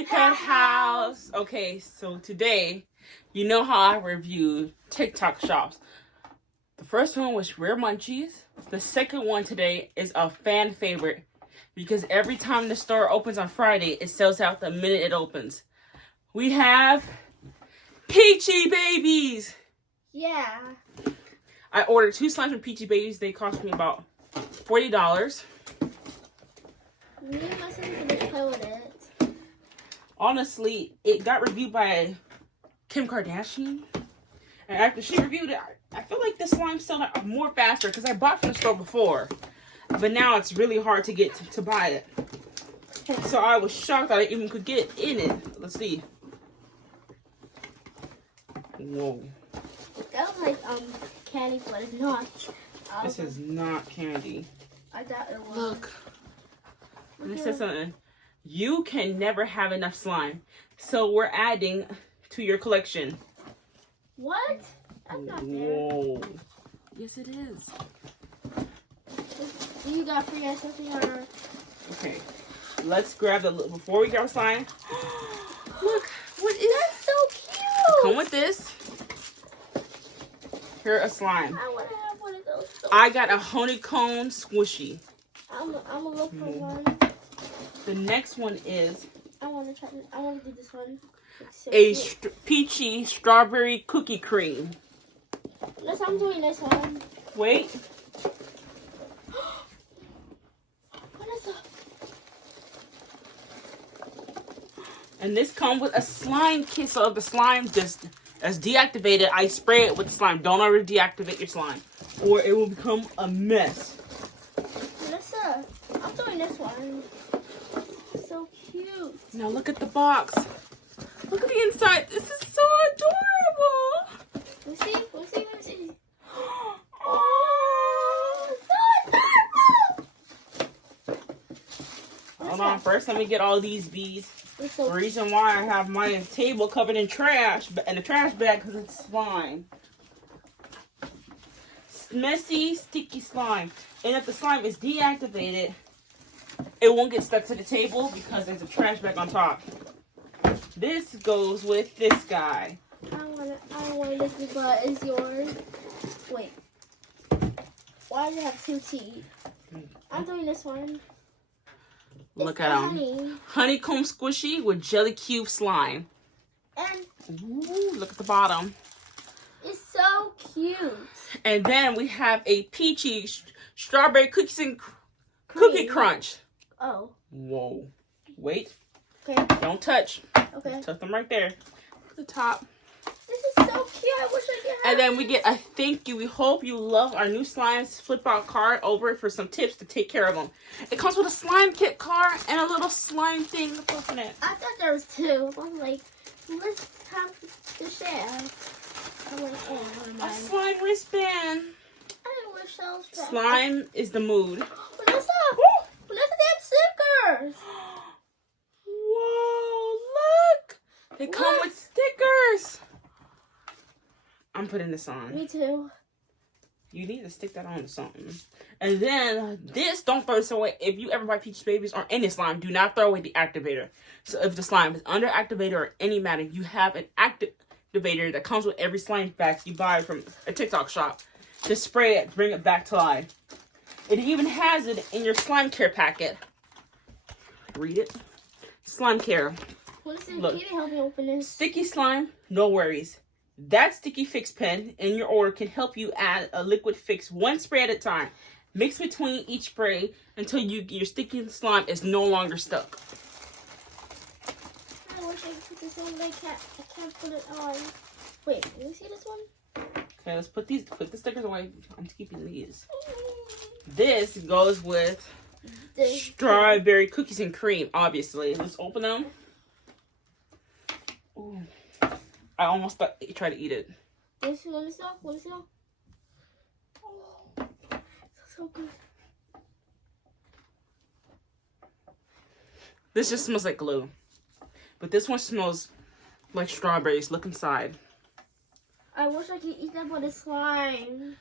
iPad house. Okay, so today, you know how I reviewed TikTok shops. The first one was Rare Munchies. The second one today is a fan favorite because every time the store opens on Friday, it sells out the minute it opens. We have Peachy Babies. Yeah. I ordered 2 slimes from Peachy Babies. They cost me about $40. Me and my son could just play with it. Honestly, it got reviewed by Kim Kardashian. And after she reviewed it, I feel like the slime's still more faster because I bought from the store before. But now it's really hard to get to buy it. So I was shocked that I even could get in it. Let's see. Whoa. That was like candy, but it's not. This is not candy. I thought it was. Look. Let me say something. You can never have enough slime. So we're adding to your collection. What? That's not fair. Whoa. Yes, it is. You got free something or? Okay. Let's grab the, before we grab a slime. Look, what is That's so cute. Come with this. Here, a slime. I want to have one of those. So I got a honeycomb squishy. I'm gonna look for one. The next one is I want to try. I want to do this one. It's so a cute. peachy strawberry cookie cream. Yes, I'm doing this one. Wait. What is that? And this comes with a slime kit. So if the slime just is deactivated, I spray it with the slime. Don't ever deactivate your slime, or it will become a mess. Melissa, I'm doing this one. So cute. Now look at the box. Look at the inside. This is so adorable. Let's see. Let's see. Let's see. Oh, So adorable. hold on. First, let me get all these beads. It's The so reason why I have my table covered in trash, and a trash bag, because it's slime. Messy, sticky slime. And if the slime is deactivated, it won't get stuck to the table because there's a trash bag on top. This goes with this guy. I don't want this, but it's yours. Wait. Why does it have 2 teeth? I'm doing this one. Look It's at him. honey. Honeycomb squishy with jelly cube slime. And Ooh, look at the bottom. it's so cute. And then we have a peachy strawberry cookies and cookie Cream. crunch. Oh. Whoa. Wait. Okay. Don't touch. Okay. Tuck them right there. At the top. This is so cute. I wish I could have And then we get a thank you. We hope you love our new slimes flip out card over it for some tips to take care of them. It comes with a slime kit card and a little slime thing to put in it. I thought there was 2. I was like, let's have the share. I'm like, oh, never A mind. slime wristband. I didn't wish those. Slime is the mood. Let's Woo! they have stickers. Whoa, look. They come What? with stickers. I'm putting this on. Me too. You need to stick that on something. And then this, don't throw this away. If you ever buy Peachy Babies or any slime, do not throw away the activator. So if the slime is under activator or any matter, you have an activator that comes with every slime box you buy from a TikTok shop. Just spray it, bring it back to life. It even has it in your slime care packet. Read it. Slime care. What is it? Look. Can you help me open this? Sticky slime, no worries. That sticky fix pen in your order can help you add a liquid fix one spray at a time. Mix between each spray until your sticky slime is no longer stuck. I wish I could put this on, but I can't put it on. Wait, can you see this one? Okay, let's put the stickers away. I'm keeping these. This goes with This. strawberry cookies and cream, obviously. Let's open them. Ooh. I almost tried to eat it. Want to smell? Want to smell? Oh, so good. This just smells like glue. But this one smells like strawberries. Look inside. I wish I could eat that, but it's slime.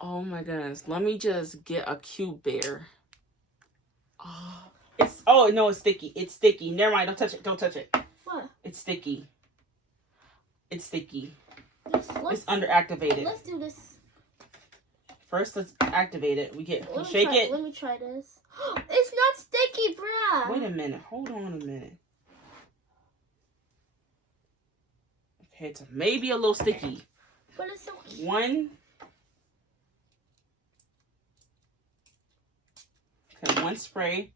Oh my goodness. Let me just get a cute bear. Oh, It's oh no, it's sticky. It's sticky. Never mind. Don't touch it. Don't touch it. What? It's sticky. It's sticky. Let's It's underactivated. Let's do this. First, let's activate it. We shake try, it. Let me try this. It's not sticky, bruh. Wait a minute. Hold on a minute. Okay, it's maybe a little sticky. But it's so cute. One spray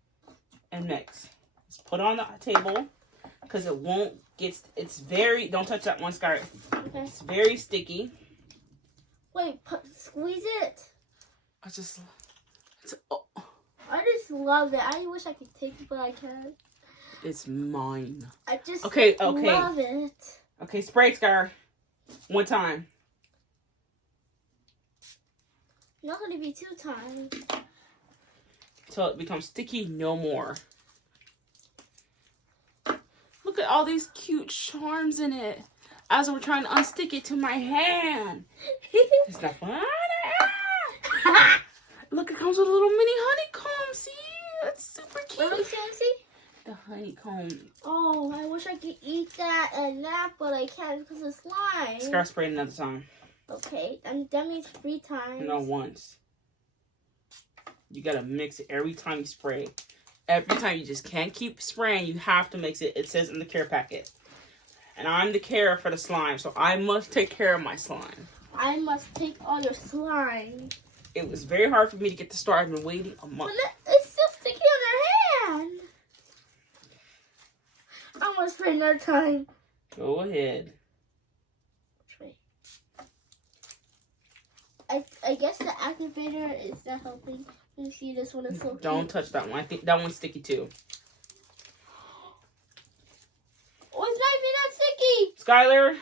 and mix. Let's put it on the table because it won't get. It's very. Don't touch that one, Sky. Okay. It's very sticky. Wait, squeeze it. I just love it. I wish I could take it, but I can't. it's mine. I just Okay. love it. Okay, spray it, Sky. One time. Not gonna be 2 times. Till it becomes sticky no more. Look at all these cute charms in it. As we're trying to unstick it to my hand. It's not fun. Look, it comes with a little mini honeycomb. See? That's super cute. Let me see. The honeycomb. Oh, I wish I could eat that and that, but I can't because of slime. Scar spray it another time. Okay, and that means 3 times. No, once. You gotta mix it every time you spray. Every time you just can't keep spraying. You have to mix it. It says in the care packet. And I'm the carer for the slime, so I must take care of my slime. I must take all your slime. It was very hard for me to get the start. I've been waiting a month. But it's still sticky on your hand. I'm gonna spray another time. Go ahead. Wait. I guess the activator is not helping. You see, this one is so cute. Don't touch that one. I think that one's sticky too. Oh, it's not even that sticky. Skylar,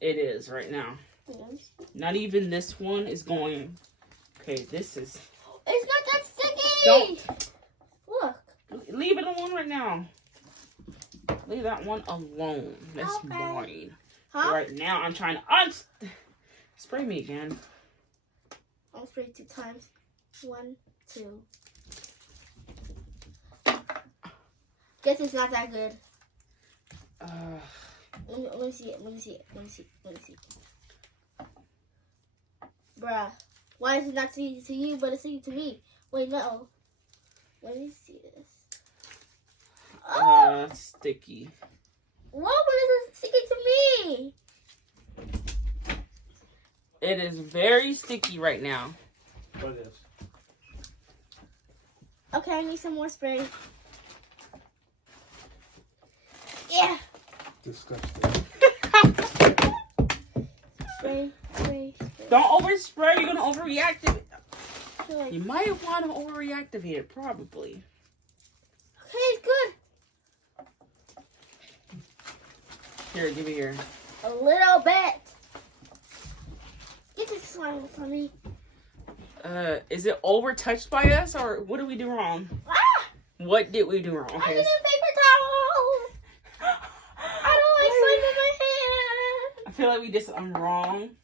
it is right now. Yes. Not even this one is going. Okay, this is. It's not that sticky. Don't. Look. Leave it alone right now. Leave that one alone. That's Okay. mine. Huh? Right now, I'm trying to spray me again. I'll spray 2 times. 1, 2. Guess it's not that good. Let me see it. Let me see it. Let me see it. Let me see it. Bruh. Why is it not sticky to you, but it's sticky to me? Wait, no. Let me see this. Oh! Sticky. What? But it's sticky to me? It is very sticky right now. What is? Okay, I need some more spray. Yeah. Disgusting. Spray. Don't overspray. You're gonna overreactivate. I feel like- You might want to overreactivate it, probably. Okay, it's good. Here, give it here. A little bit. Get this slime for me. Is it overtouched by us, or what did we do wrong? Ah! What did we do wrong? I Okay. need a paper towel. I don't like slime in my hand. I feel like we did something wrong.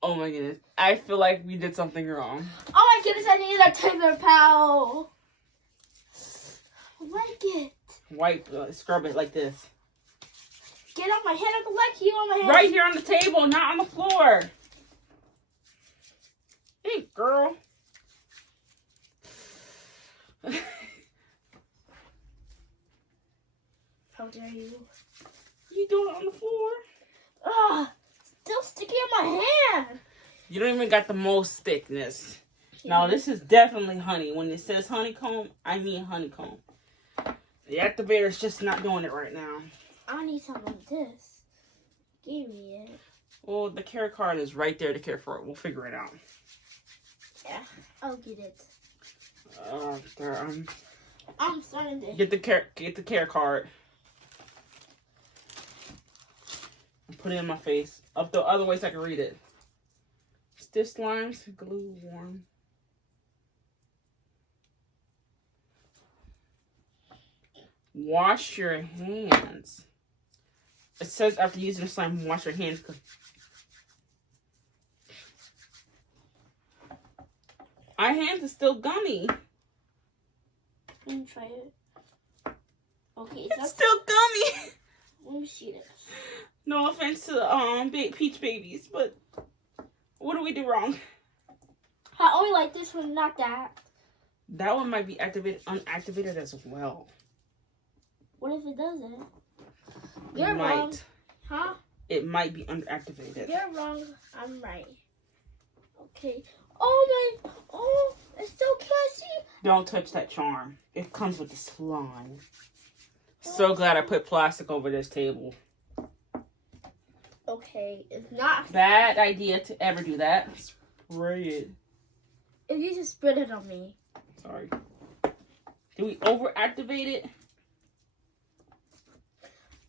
Oh my goodness. I feel like we did something wrong. Oh my goodness, I need a paper towel. Like it. Wipe, scrub it like this. Get off my hand. I can like you on my hand. Right here on the table, not on the floor. Hey, girl. How dare you? You doing it on the floor? Ah, still sticky on my hand. You don't even got the most thickness. Now, this is definitely honey. When it says honeycomb, I mean honeycomb. The activator's just not doing it right now. I need some of this. Give me it. Well, the care card is right there to care for it. We'll figure it out. Yeah, I'll get it. There, I'm starting to. get the care card. And put it in my face. Up the other way so I can read it. Stiff slimes, glue warm. Wash your hands. It says after using the slime, wash your hands. Our hands are still gummy. Let me try it. Okay, It's still gummy. Let me see this. No offense to big peach babies, but what do we do wrong? I only like this one, not that. That one might be unactivated as well. What if it doesn't? It You're might. wrong. Huh? It might be unactivated. You're wrong. I'm right. Okay. Oh my. Oh, it's so catchy. Don't touch that charm. It comes with the slime. So glad I put plastic over this table. Okay, it's not. Bad idea to ever do that. Spray it. If you just spread it on me. Sorry. Did we overactivate it?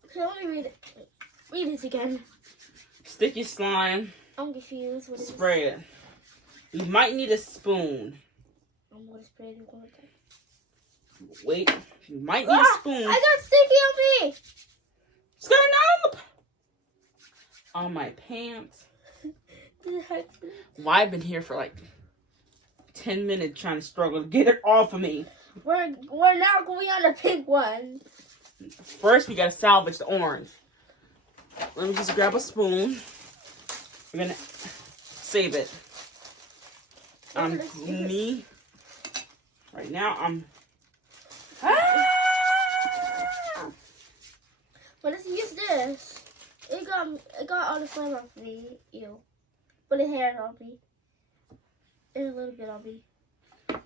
Okay, let me read it. Read it again. Sticky slime. I'm confused. What is Spray it. You might need a spoon. I'm gonna spray it one more time. Wait. You might need a spoon. I got sticky on me. It's going on my pants. Does it hurt? Well, I've been here for like 10 minutes trying to struggle to get it off of me. We're now going on the pink one. First, we gotta salvage the orange. Let me just grab a spoon. We're gonna save it. Me. Right now, I'm. Ah! But let's use this. It got all the slime off me. Ew. But it had on me. And a little bit on me.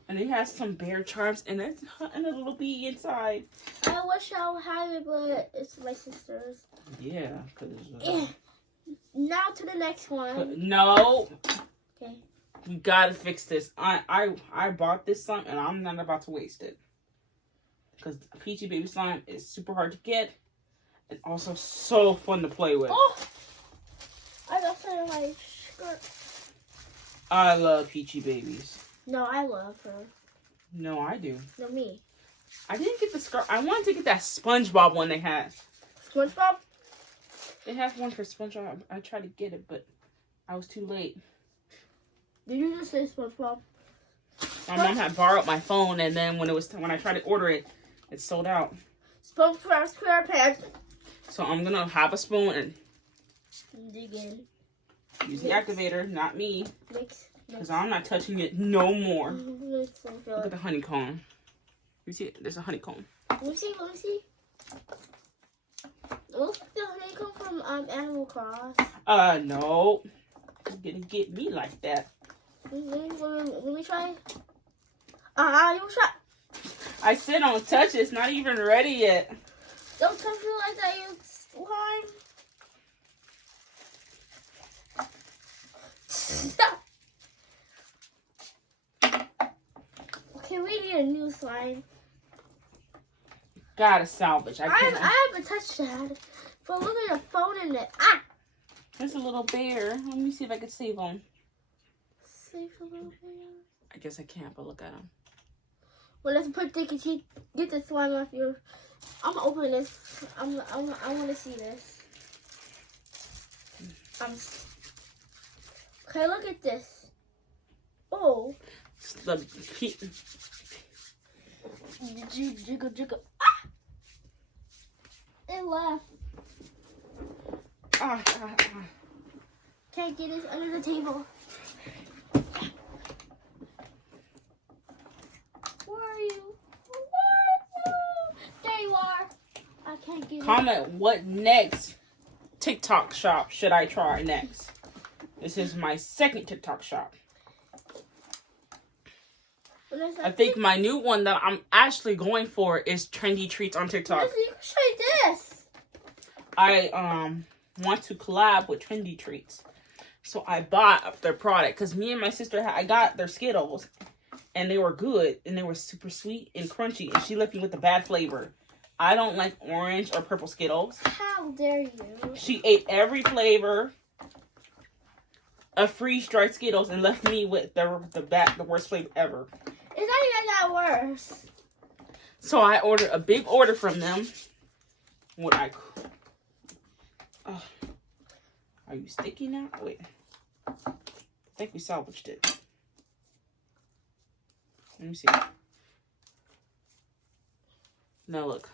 And it has some bear charms and a little bee inside. I wish I would have it, but it's my sister's. Yeah, cause. Now to the next one. No. Okay. We gotta fix this. I bought this slime and I'm not about to waste it. Because Peachy Baby slime is super hard to get. And also so fun to play with. Oh! I got some in my skirt. I love Peachy Babies. No, I love her. No, I do. No, me. I didn't get the skirt. I wanted to get that SpongeBob one they had. SpongeBob? They have one for SpongeBob. I tried to get it, but I was too late. Did you just say SpongeBob? My mom had borrowed my phone, and then when I tried to order it, it sold out. SpongeBob SquarePants. So I'm gonna have a spoon and Dig in. use the activator, not me, Mix. because I'm not touching it no more. Mix and fill Look it. at the honeycomb. You see it? There's a honeycomb. Let me see. It looks like the honeycomb from Animal Cross. No. You're gonna get me like that. Let me try. You try. I said don't touch it. It's not even ready yet. Don't touch me like that, you slime. Okay, we need a new slime. Gotta salvage. I haven't touched that. But look at the phone in it. There's a little bear. Let me see if I can save him. Save a little bit. I guess I can't, but look at him. Well, let's put get the slime off your. I'm gonna open this. I want to see this. Okay, look at this. Oh. The Jiggle. It left. Can't get it under the table. Where are you? There you are. I can't get it. Comment what next TikTok shop should I try next. This is my second TikTok shop. I think my new one that I'm actually going for is Trendy Treats on TikTok. You can try this. I want to collab with Trendy Treats. So I bought their product because me and my sister I got their Skittles and they were good and they were super sweet and crunchy, and she left me with a bad flavor. I don't like orange or purple Skittles. How dare you? She ate every flavor of freeze-dried Skittles and left me with the worst flavor ever. It's not even that worse. So I ordered a big order from them. Are you sticky now? Wait. I think we salvaged it. Let me see. Now look.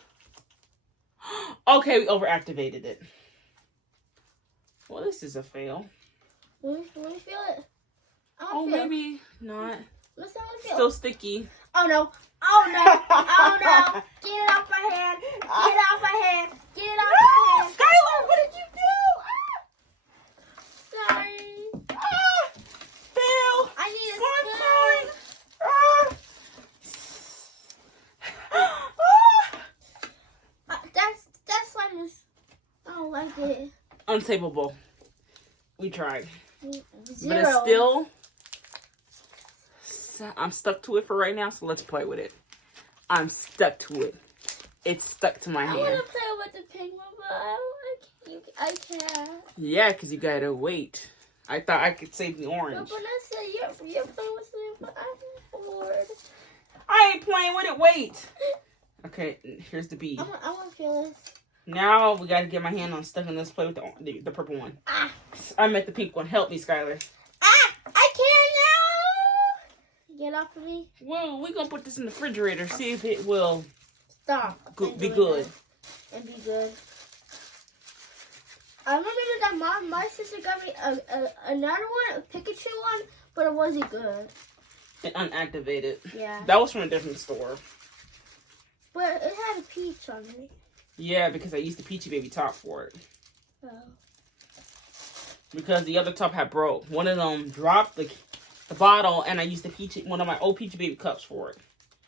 Okay, we overactivated it. Well, this is a fail. Let me feel it. I Oh, don't feel it. maybe not. Let's not feel it. Still sticky. Oh no. Oh no. Oh no. Get it off my hand. Get it off my hand. Get it off my hand. Skylar, what did you do? Sorry. Fail. I need a Slime spoon. That slime is. I don't like it. Untapable. We tried. Zero. But it's still. I'm stuck to it for right now, so let's play with it. I'm stuck to it. It's stuck to my I hand. want to play with the pink one, but I can't. Yeah, because you gotta wait. I thought I could save the No, orange. Vanessa, you're playing with me, but I'm bored. I ain't playing with it. Wait. Okay, here's the bead. I want to feel this. Now we gotta get my hand on stuff and let's play with the purple one. Ah. I meant the pink one. Help me, Skylar. Ah! I can't now! Get off of me. Well, we're gonna put this in the refrigerator, see if it will Stop. be good. And be good. I remember that my sister got me another one, a Pikachu one, but it wasn't good. It unactivated. Yeah. That was from a different store. But it had a peach on it. Yeah, because I used the Peachy Baby top for it. Oh. Because the other top had broke. One of them dropped the bottle, and I used the one of my old Peachy Baby cups for it.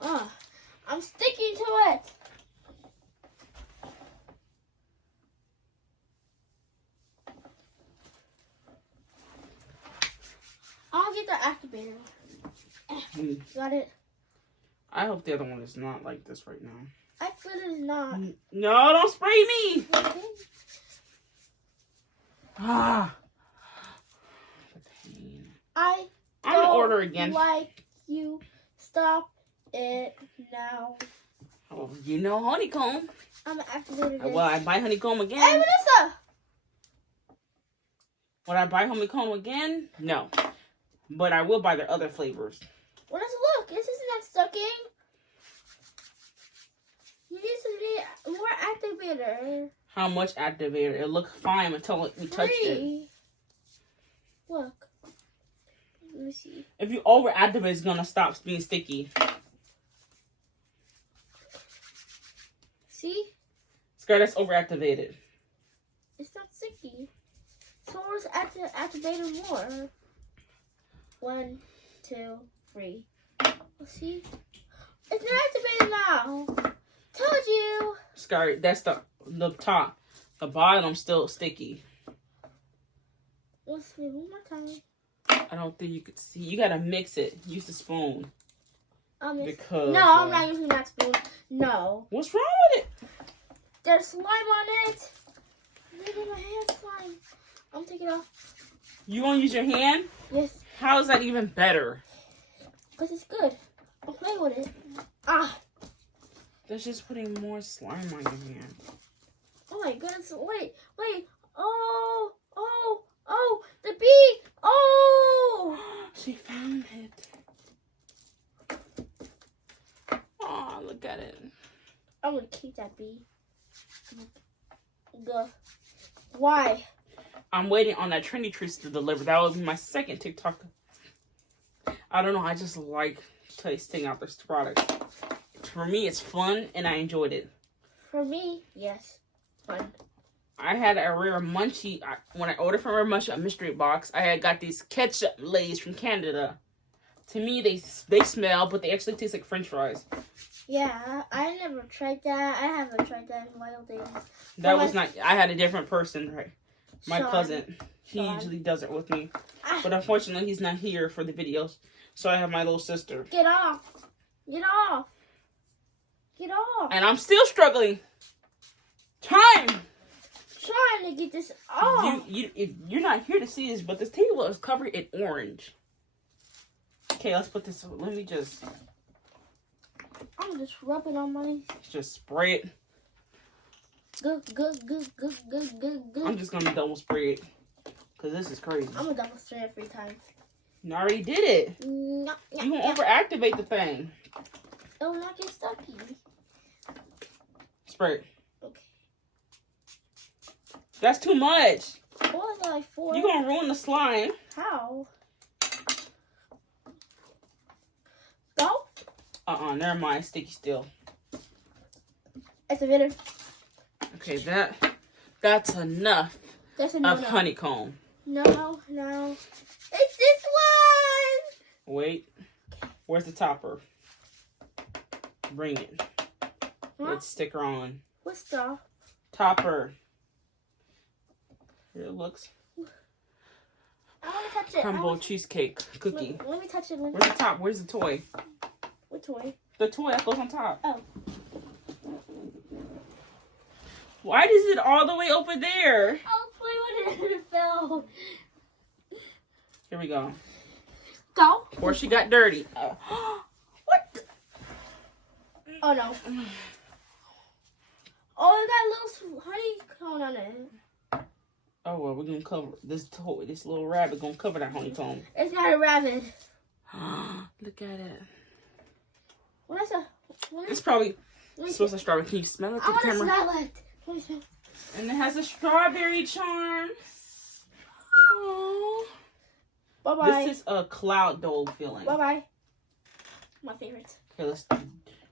Oh. I'm sticking to it. I'll get the activator. Got it. I hope the other one is not like this right now. I feel it's not. No, don't spray me! Ah. The pain. I'm gonna order again. Like you. Stop it now. Oh, you know honeycomb. I'm gonna activate it. Well, I buy honeycomb again. Hey, Vanessa! Would I buy honeycomb again? No. But I will buy their other flavors. Vanessa, look. This is not sticking. You need to be more activator. How much activator? It looked fine until we touched it. Look. Let me see. If you over activate, it's gonna stop being sticky. See? Scar, that's over activated. It's not sticky. So let's activate it more. 1, 2, 3. See? It's not activated now. Told you. Scar, that's the top. The bottom still sticky. Let's see one more time. I don't think you could see. You gotta mix it. Use the spoon. Because no, I'm not using that spoon. No. What's wrong with it? There's slime on it. Look at my hand slime. I'm taking it off. You wanna use your hand? Yes. How is that even better? Because it's good. I'll play with it. Ah. That's just putting more slime on your hand. Oh my goodness. Wait. Oh. The bee. Oh. She found it. Oh, look at it. I'm going to keep that bee. Go. Why? I'm waiting on that Trendy Treats to deliver. That would be my second TikTok. I don't know. I just like tasting out this product. For me, it's fun, and I enjoyed it. For me, yes. Fun. I had a Rare Munchie. When I ordered from Rare Munchie, a mystery box, I had got these ketchup Lays from Canada. To me, they smell, but they actually taste like French fries. Yeah, I never tried that. I haven't tried that in wild days. That was not... I had a different person, right? My Sean. cousin. He Sean. usually does it with me. Ah. But unfortunately, he's not here for the videos. So I have my little sister. Get off. Get off. Get off. And I'm still struggling. Time! Trying to get this off. You're not here to see this, but this table is covered in orange. Okay, let's put this... Let me just I'm just rubbing on my... just spray it. Good. I'm just going to double spray it. Because this is crazy. I'm gonna double spray it 3 times. You already did it. No, You won't overactivate the thing. It will not get stucky. Spray. Okay. That's too much. What was that, like 4? You're gonna ruin the slime. How? Go? Never mind. Sticky still. It's a bitter. Okay, that's enough That's a of no. honeycomb. No. It's this one. Wait. Where's the topper? Bring it. Huh? Let's stick her on. What's the? Topper. Here it looks. I want to touch it. Crumble cheesecake cookie. Let me touch it. Where's the top? Where's the toy? What toy? The toy that goes on top. Oh. Why is it all the way over there? I'll play with it fell. Here we go. Go. Or she got dirty. What? Oh no. Oh, it got a little honeycomb on it. Oh well, we're gonna cover this toy. This little rabbit gonna cover that honeycomb. It's got a rabbit. Look at it. What is that? It's probably Let me supposed to strawberry. Can you smell it I to the want to camera? smell it. Let me smell it. And it has a strawberry charm. Oh. Bye bye. This is a cloud dole feeling. Bye bye. My favorite. Okay,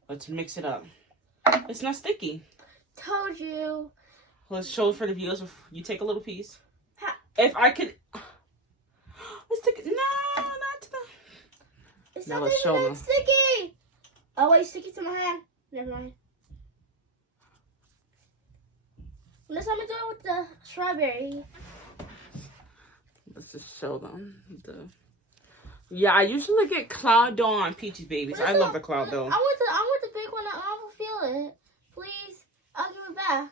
let's mix it up. It's not sticky. Told you. Let's show it for the viewers. You take a little piece. Ha. If I could, let's take it. No, not to the. It's Now not let's show even them. sticky. Oh wait, sticky to my hand. Never mind. Let's let me do it with the strawberry. Let's just show them the. Yeah, I usually get cloud dough on Peachy Babies. I love the cloud dough. I want the big one. I want to feel it. Please, I'll give it back.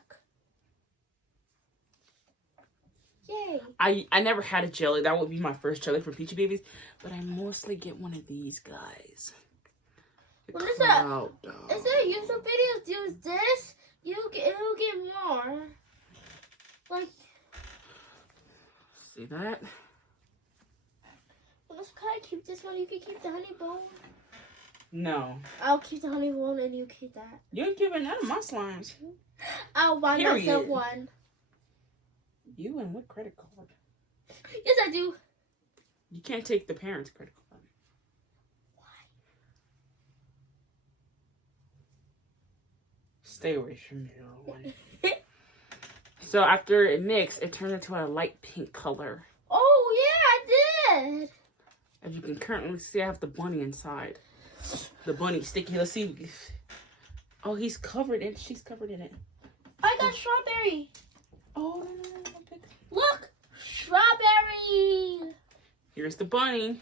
Yay! I never had a jelly. That would be my first jelly for Peachy Babies, but I mostly get one of these guys. The What is cloud dough. Is there YouTube videos use this? You'll get more. Like, See that? let's kind of keep this one. You can keep the honey bone. No. I'll keep the honey bone and you keep that. You ain't giving none of my slimes. I'll buy Period. myself one. You and what credit card? Yes, I do. You can't take the parents' credit card. Stay away from me, little one. So after it mixed, it turned into a light pink color. Oh, yeah, I did. As you can currently see, I have the bunny inside. The bunny sticky. Let's see. Oh, he's covered in. She's covered in it. I got strawberry. Oh, no. Look, strawberry. Here's the bunny.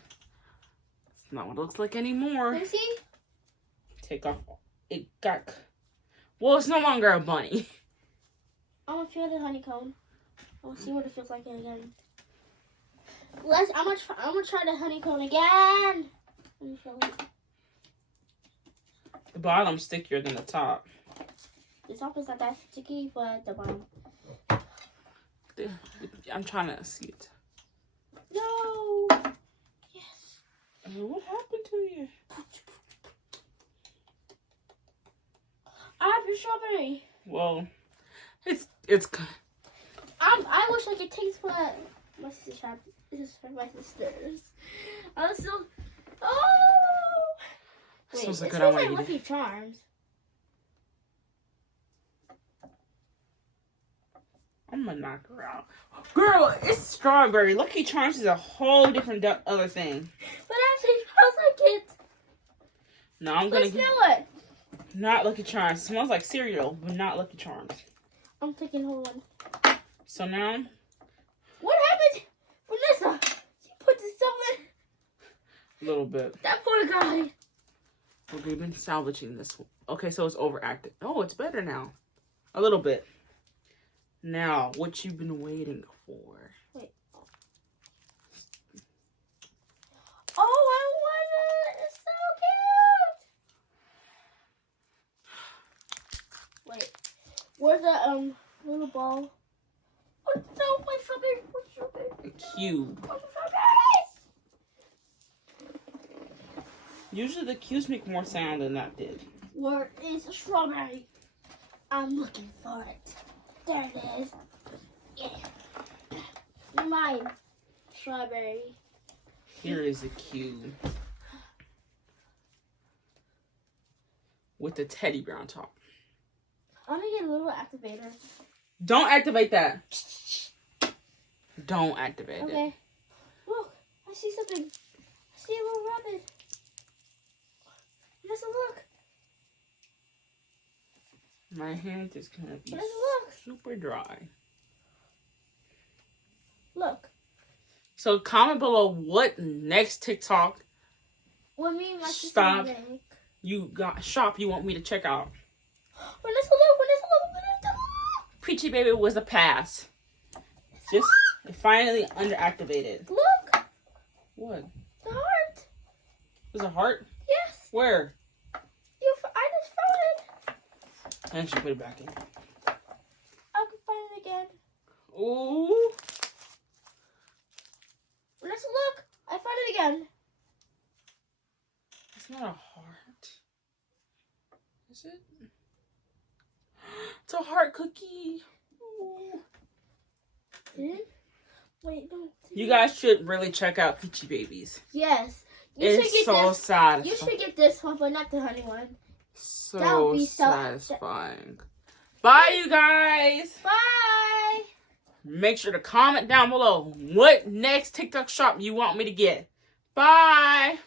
It's not what it looks like anymore. Let me see. Take off. It got. Well, it's no longer a bunny. I'm gonna feel the honeycomb. I want to see what it feels like again. I'm gonna try the honeycomb again. Let me show you. The bottom's stickier than the top. The top is not that sticky, but the bottom. I'm trying to see it. No. Yes. What happened to you? I have your strawberry. Well, it's. I wish I could taste what my sister had. This is for my sisters. I was so. Oh. Wait, Smells like it good. I smells want like to eat Lucky it. Charms. I'm gonna knock her out. Girl, it's strawberry. Lucky Charms is a whole different other thing. But actually, it smells like it. No, I'm gonna Let's get smell it. not Lucky Charms. It smells like cereal, but not Lucky Charms. I'm taking hold on. So now, What happened, Vanessa? You put this somewhere. a little bit. That poor guy. Okay, we've been salvaging this one. Okay, so it's overactive. Oh, it's better now. A little bit. Now, what you've been waiting for. Wait. Oh, I want it. It's so cute. Wait. Where's the little ball? Oh no, my strawberry. My strawberry. A cube. Oh, strawberries. Usually the cues make more sound than that did. Where is the strawberry? I'm looking for it. There it is. Yeah. Mine. Strawberry. Here is a cue. With the teddy bear on top. I'm gonna get a little activator. Don't activate that. Don't activate it. Okay. Look, I see something. I see a little rabbit. Let's look. My hand is gonna be Let's look. super dry. Look. So comment below what next TikTok What me and my sister Stop. make. you got shop you want me to check out. When let's look. When let's look. When let's look. Peachy Baby was a pass. Just finally underactivated. Look. What? The heart. There's a heart? Yes. Where? I just found it. And she put it back in. I can find it again. Ooh. Let's look. I found it again. It's not a heart. Is it? It's a heart cookie. Ooh. Wait, no. You guys should really check out Peachy Babies. Yes. You It's should get so this. sad. You should get this one, but not the honey one. That So would be so- satisfying. Bye, you guys. Bye. Make sure to comment down below what next TikTok shop you want me to get. Bye.